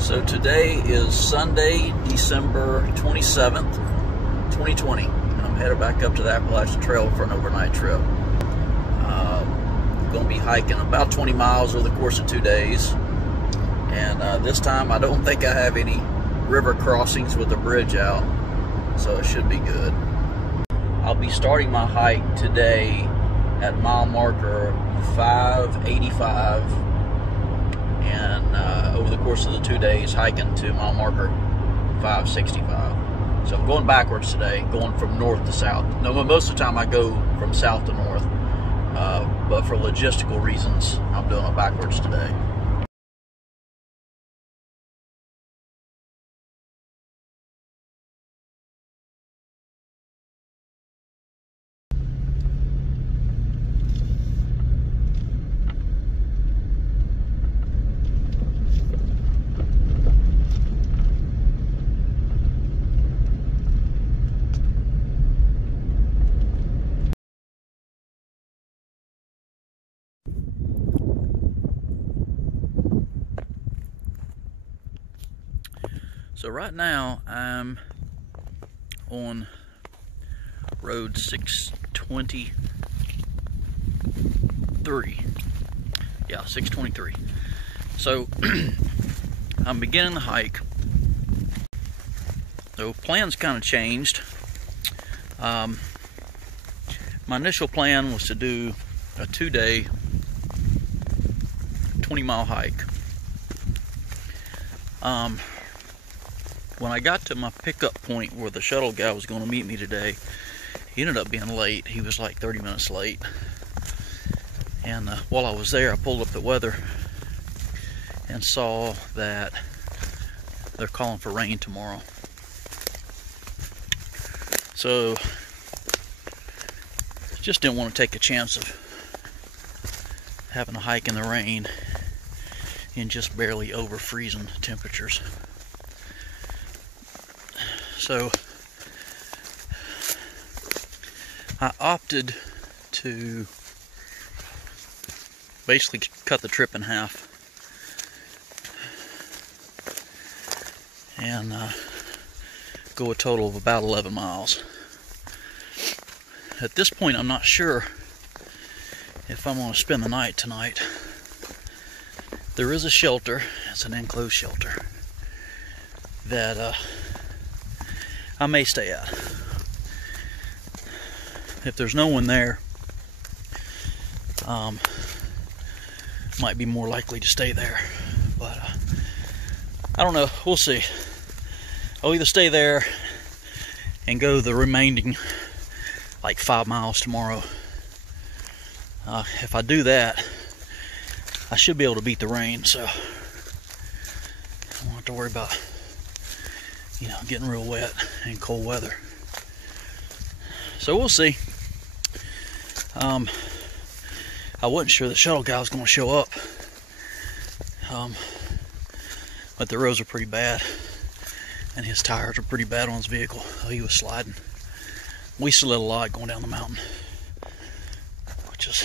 So today is Sunday, December 27th, 2020, and I'm headed back up to the Appalachian Trail for an overnight trip. I'm going to be hiking about 20 miles over the course of 2 days, and this time I don't think I have any river crossings with the bridge out, so it should be good. I'll be starting my hike today at mile marker 585, and over the course of the 2 days hiking to mile marker 565. So I'm going backwards today, going from north to south. No, most of the time I go from south to north, but for logistical reasons I'm doing it backwards today. So right now I'm on road 623. Yeah, 623. So I'm beginning the hike. So plans kind of changed. My initial plan was to do a 2-day 20-mile hike. When I got to my pickup point where the shuttle guy was going to meet me today, he ended up being late. He was like 30 minutes late. And while I was there, I pulled up the weather and saw that they're calling for rain tomorrow. So just didn't want to take a chance of having a hike in the rain in just barely over freezing temperatures. So I opted to basically cut the trip in half and go a total of about 11 miles. At this point, I'm not sure if I'm going to spend the night tonight. There is a shelter, it's an enclosed shelter, that I may stay at. If there's no one there, might be more likely to stay there. But I don't know, we'll see. I'll either stay there and go the remaining like 5 miles tomorrow. If I do that, I should be able to beat the rain, so I won't have to worry about, you know, getting real wet in cold weather. So we'll see. I wasn't sure the shuttle guy was going to show up, but the roads are pretty bad, and his tires are pretty bad on his vehicle. He was sliding. We slid a lot going down the mountain, which is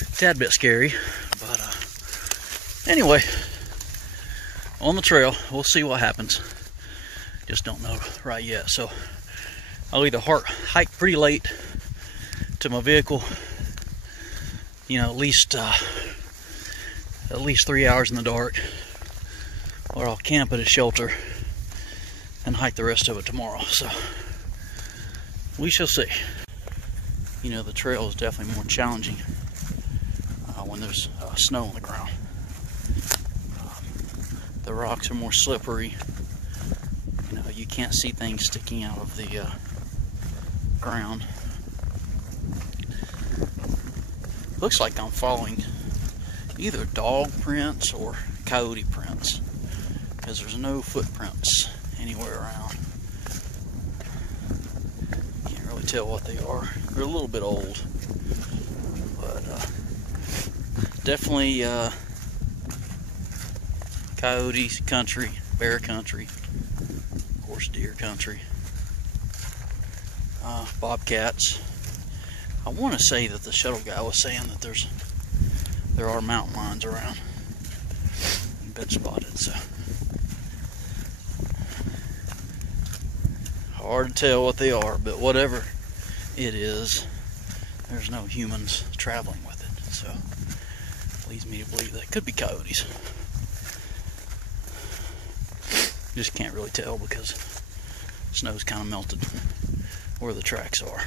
a tad bit scary. But anyway, on the trail, we'll see what happens. Just don't know right yet. So I'll either hike pretty late to my vehicle, you know, at least 3 hours in the dark, or I'll camp at a shelter and hike the rest of it tomorrow. So we shall see. You know, the trail is definitely more challenging when there's snow on the ground. The rocks are more slippery. You know, you can't see things sticking out of the ground. Looks like I'm following either dog prints or coyote prints, because there's no footprints anywhere around. Can't really tell what they are. They're a little bit old, but definitely coyote country, bear country, of course deer country, bobcats. I want to say that the shuttle guy was saying that there are mountain lions around. been spotted, so hard to tell what they are, but whatever it is, there's no humans traveling with it, so leads me to believe that could be coyotes. Just can't really tell because snow's kind of melted where the tracks are.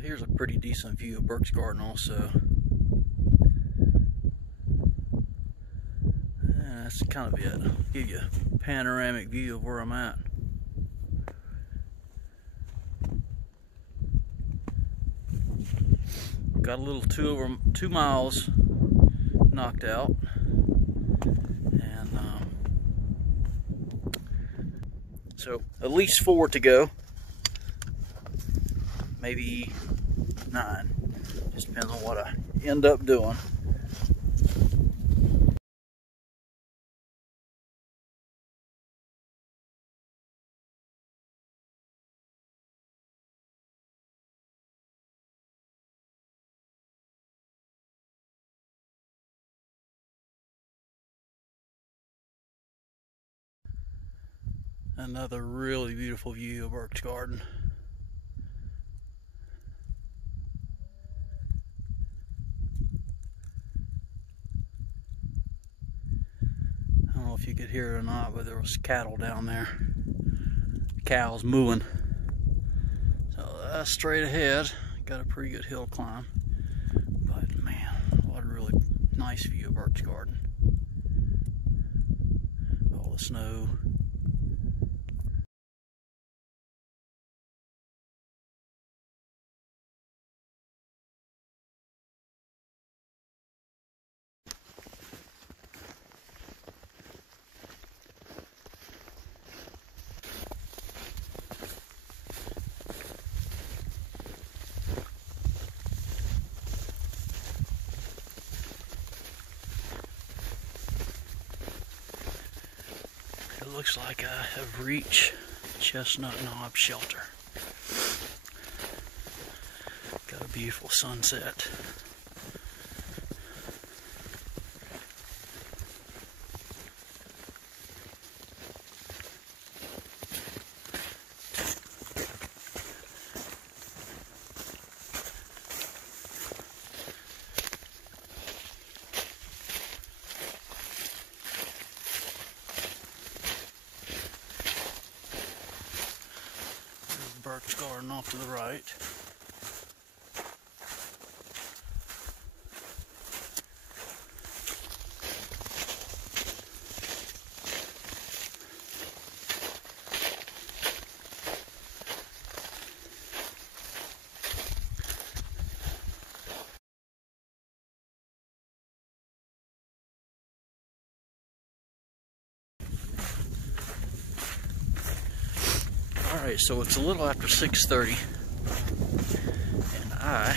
Here's a pretty decent view of Burke's Garden also. And that's kind of it. I'll give you a panoramic view of where I'm at. Got a little 2 miles knocked out. And so at least 4 to go. Maybe 9. Just depends on what I end up doing. Another really beautiful view of Burke's Garden. I don't know if you could hear it or not, but there was cattle down there. Cows mooing. So that's straight ahead. Got a pretty good hill climb. But man, what a really nice view of Burke's Garden. All the snow. It looks like I have reached Chestnut Knob Shelter. Got a beautiful sunset. Burke's Garden off to the right. Alright, so it's a little after 6:30 and I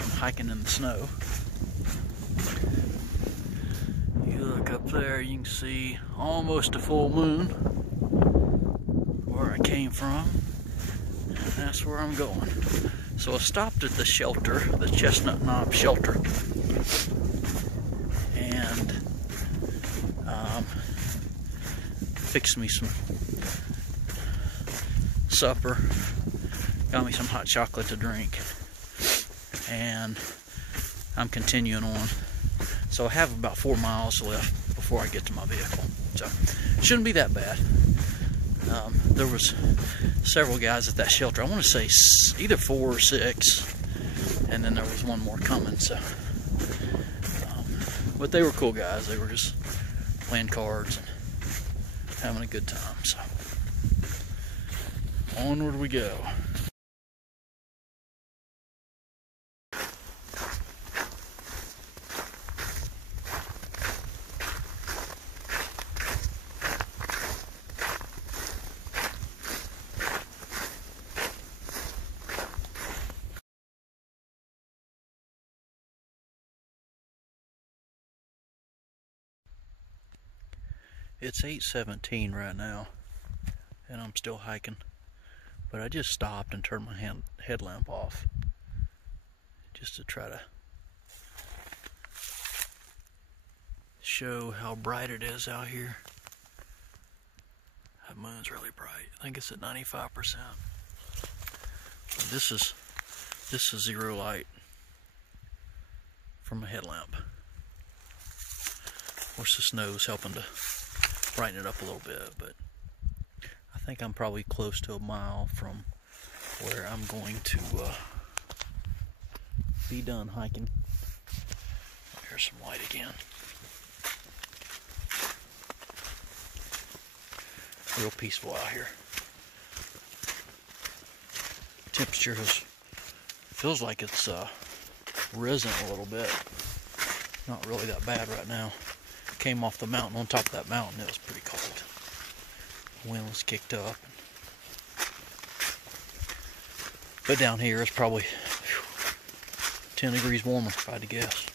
am hiking in the snow. You look up there, you can see almost a full moon where I came from, and that's where I'm going. So I stopped at the shelter, the Chestnut Knob Shelter, and fixed me some supper, got me some hot chocolate to drink, and I'm continuing on. So I have about 4 miles left before I get to my vehicle, so it shouldn't be that bad. There was several guys at that shelter. I want to say either 4 or 6, and then there was one more coming. So, but they were cool guys. They were just playing cards and having a good time. So onward we go. It's 8:17 right now, and I'm still hiking. But I just stopped and turned my headlamp off just to try to show how bright it is out here. That moon's really bright. I think it's at 95%. But this is zero light from a headlamp. Of course, the snow's helping to brighten it up a little bit, but I think I'm probably close to a mile from where I'm going to be done hiking. There's some light again. Real peaceful out here. Temperature feels like it's risen a little bit. Not really that bad right now. Came off the mountain. On top of that mountain, it was pretty cold. The wind was kicked up. But down here, it's probably 10 degrees warmer, if I had to guess.